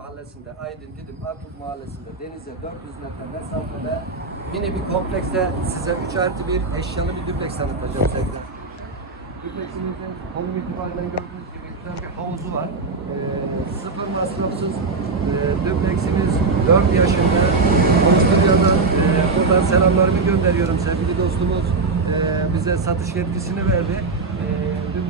mahallesinde, Aydın Didim Akbuk mahallesinde denize 400 metre mesafede mini bir komplekste size 3 artı 1 eşyalı bir dubleks tanıtacağım sevgili. Dubleksimizin konum itibariyle gördüğünüz gibi güzel bir havuzu var. Ee, sıfır masrafsız e, dupleksimiz 4 yaşında. Stüdyodan e, buradan selamlarımı gönderiyorum sevgili dostumuz. e, bize satış yetkisini verdi. E,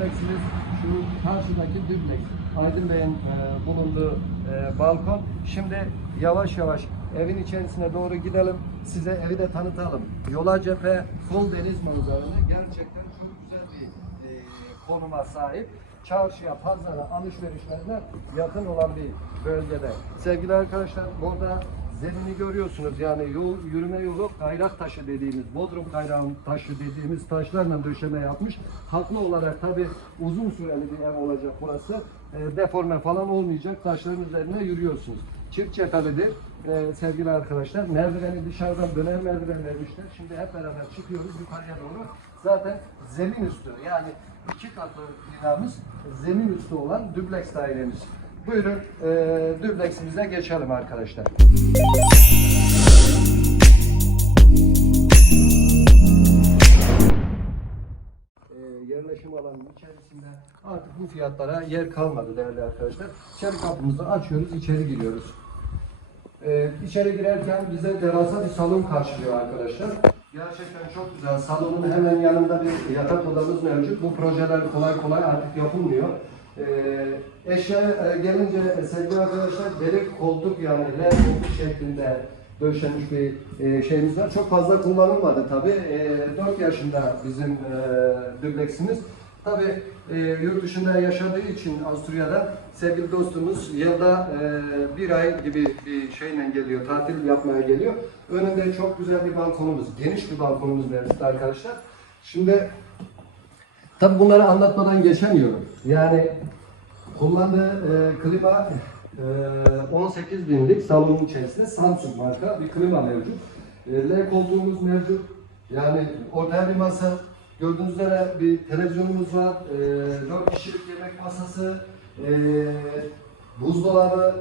dupleksimiz şu karşıdaki dubleks. Aydın Bey'in e, bulunduğu e, balkon. Şimdi yavaş yavaş evin içerisine doğru gidelim. Size evi de tanıtalım. Yola cephe full deniz manzaralı. Gerçekten çok güzel bir e, konuma sahip. Çarşıya, pazara, alışverişlerine yakın olan bir bölgede. Sevgili arkadaşlar burada zemini görüyorsunuz. Yani yol, yürüme yolu kayrak taşı dediğimiz, Bodrum kayrağı taşı dediğimiz taşlarla döşeme yapmış. Haklı olarak tabi uzun süreli bir ev olacak burası. E, deforme falan olmayacak. Taşların üzerine yürüyorsunuz. Çift cephelidir e, sevgili arkadaşlar. Merdiveni dışarıdan döner merdiven vermişler. Şimdi hep beraber çıkıyoruz yukarıya doğru. Zaten zemin üstü yani iki katlı binamız zemin üstü olan dubleks dairemiz. Buyurun e, dubleksimize geçelim arkadaşlar. e, yerleşim alanının içerisinde artık bu fiyatlara yer kalmadı değerli arkadaşlar. İçeri kapımızı açıyoruz, içeri giriyoruz. E, içeri girerken bize devasa bir salon karşılıyor arkadaşlar. Gerçekten çok güzel. Salonun hemen yanında bir yatak odamız mevcut. Bu projeler kolay kolay artık yapılmıyor. E, eşya e, gelince e, sevgili arkadaşlar deri koltuk yani L koltuk şeklinde döşenmiş bir e, şeyimiz var. Çok fazla kullanılmadı tabi. E, 4 yaşında bizim e, dubleksimiz. Tabi e, yurt dışında yaşadığı için Avusturya'da sevgili dostumuz yılda e, bir ay gibi bir şeyle geliyor, tatil yapmaya geliyor. Önünde çok güzel bir balkonumuz, geniş bir balkonumuz mevcut arkadaşlar. Şimdi tabi bunları anlatmadan geçemiyorum. Yani kullandığı e, klima e, 18 binlik salonun içerisinde Samsung marka bir klima mevcut. E, L koltuğumuz mevcut. Yani ortaya bir masa, gördüğünüz üzere bir televizyonumuz var. E, 4 kişilik yemek masası, e, buzdolabı,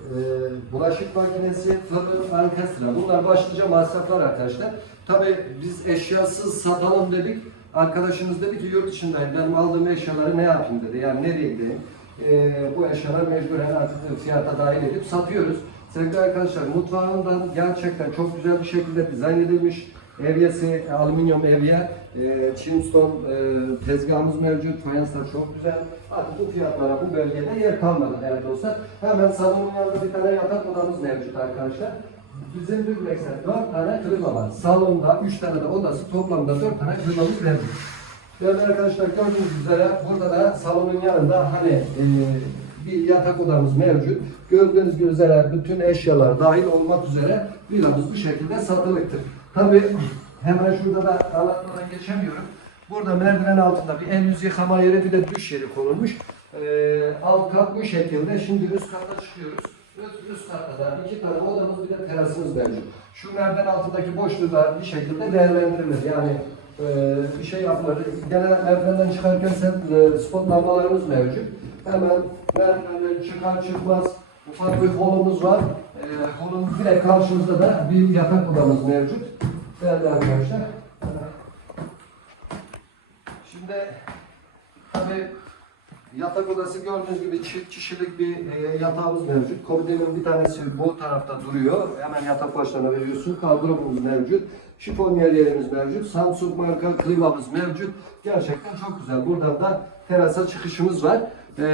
e, bulaşık makinesi, fırın, orkestra. Bunlar başlıca masraflar arkadaşlar. Tabii biz eşyasız satalım dedik. Arkadaşımız dedi ki yurt dışındayım. Benim aldığım eşyaları ne yapayım dedi. Yani nereye gideyim? Ee, bu eşyaları mecburen artık fiyata dahil edip satıyoruz. Sevgili arkadaşlar mutfağından gerçekten çok güzel bir şekilde dizayn edilmiş. Evyesi, alüminyum evye, e, Chinstone e, tezgahımız mevcut, fayanslar çok güzel. Bu fiyatlara bu bölgede yer kalmadı değerli dostlar. Hemen salonun yanında bir tane yatak odamız mevcut arkadaşlar. Bizim dublekste 4 tane klima var. Salonda 3 tane de odası toplamda 4 tane klimamız mevcut. Değerli arkadaşlar gördüğünüz üzere burada da salonun yanında hani e, bir yatak odamız mevcut. Gördüğünüz üzere bütün eşyalar dahil olmak üzere villamız bu şekilde satılıktır. Tabi hemen şurada da anlatmadan geçemiyorum. Burada merdiven altında bir el yüz yıkama yeri bir de duş yeri konulmuş. E, alt kat bu şekilde. Şimdi üst kata çıkıyoruz. Üst, üst katta da iki tane odamız bir de terasımız mevcut. Şu merdiven altındaki boşluğu da bir şekilde değerlendirilir. Yani e, bir şey yapılır. Genel merdivenden çıkarken e, spot lambalarımız mevcut. Hemen merdivenden çıkar çıkmaz ufak bir holumuz var. E, holun direkt karşımızda da bir yatak odamız mevcut. Değerli arkadaşlar. Şimdi tabii Yatak odası gördüğünüz gibi çift kişilik bir e, yatağımız mevcut. Komodinin bir tanesi bu tarafta duruyor. Hemen yatak başlarına veriyorsun. Kaldırımımız mevcut. Şifonyer yerimiz mevcut. Samsung marka klimamız mevcut. Gerçekten çok güzel. Buradan da terasa çıkışımız var. E,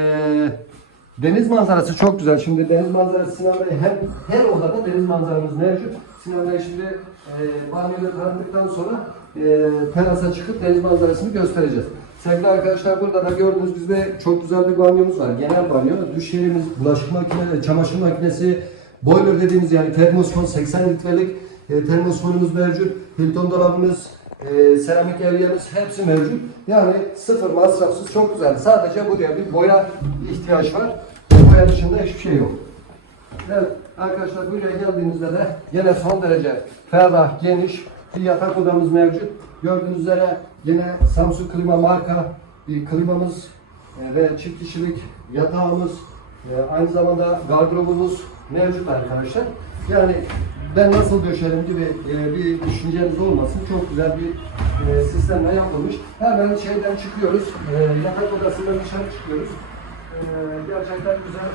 deniz manzarası çok güzel. Şimdi deniz manzarası Sinan Bey her, her odada deniz manzaramız mevcut. Sinan Bey şimdi e, banyoda tanıdıktan sonra e, terasa çıkıp deniz manzarasını göstereceğiz. Sevgili arkadaşlar burada da gördüğünüz bizde çok güzel bir banyomuz var. Genel banyo. Duş yerimiz, bulaşık makinesi, çamaşır makinesi, boiler dediğimiz yani termosfon 80 litrelik e, termosfonumuz mevcut. Hilton dolabımız, e, seramik evyemiz hepsi mevcut. Yani sıfır masrafsız çok güzel. Sadece buraya bir boya ihtiyaç var. Boya dışında hiçbir şey yok. Evet arkadaşlar buraya geldiğinizde de yine son derece ferah, geniş bir yatak odamız mevcut. Gördüğünüz üzere yine Samsung klima marka bir klimamız e, ve çift kişilik yatağımız, E, aynı zamanda gardırobumuz mevcut arkadaşlar. Yani ben nasıl döşerim gibi e, bir düşünceniz olmasın. Çok güzel bir sistemle yapılmış. Hemen şeyden çıkıyoruz. Yatak odasından dışarı çıkıyoruz. Gerçekten güzel,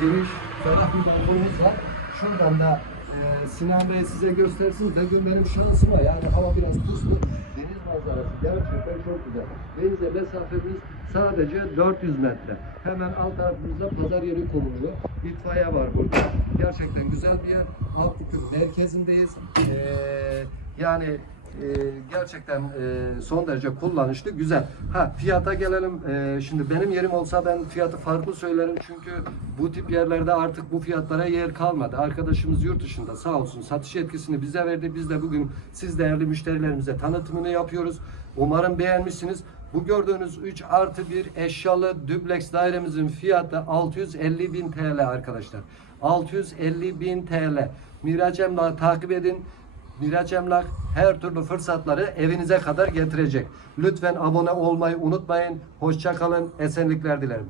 geniş, ferah bir balkonumuz var. Şuradan da e, Sinan Bey size göstersin de gün benim şansıma yani hava biraz tuzlu. Deniz manzarası gerçekten çok güzel. Denize mesafemiz sadece 400 metre. Hemen alt tarafımızda pazar yeri konuluyor. İtfaiye var burada. Gerçekten güzel bir yer. Altlık'ın merkezindeyiz. Ee, yani e, gerçekten e, son derece kullanışlı, güzel. Ha fiyata gelelim. E, şimdi benim yerim olsa ben fiyatı farklı söylerim çünkü bu tip yerlerde artık bu fiyatlara yer kalmadı. Arkadaşımız yurt dışında sağ olsun satış etkisini bize verdi. Biz de bugün siz değerli müşterilerimize tanıtımını yapıyoruz. Umarım beğenmişsiniz. Bu gördüğünüz 3 artı 1 eşyalı dübleks dairemizin fiyatı 650 bin TL arkadaşlar. 650 bin TL. Miraç Emlak'ı takip edin. Miraç Emlak her türlü fırsatları evinize kadar getirecek. Lütfen abone olmayı unutmayın. Hoşça kalın. Esenlikler dilerim.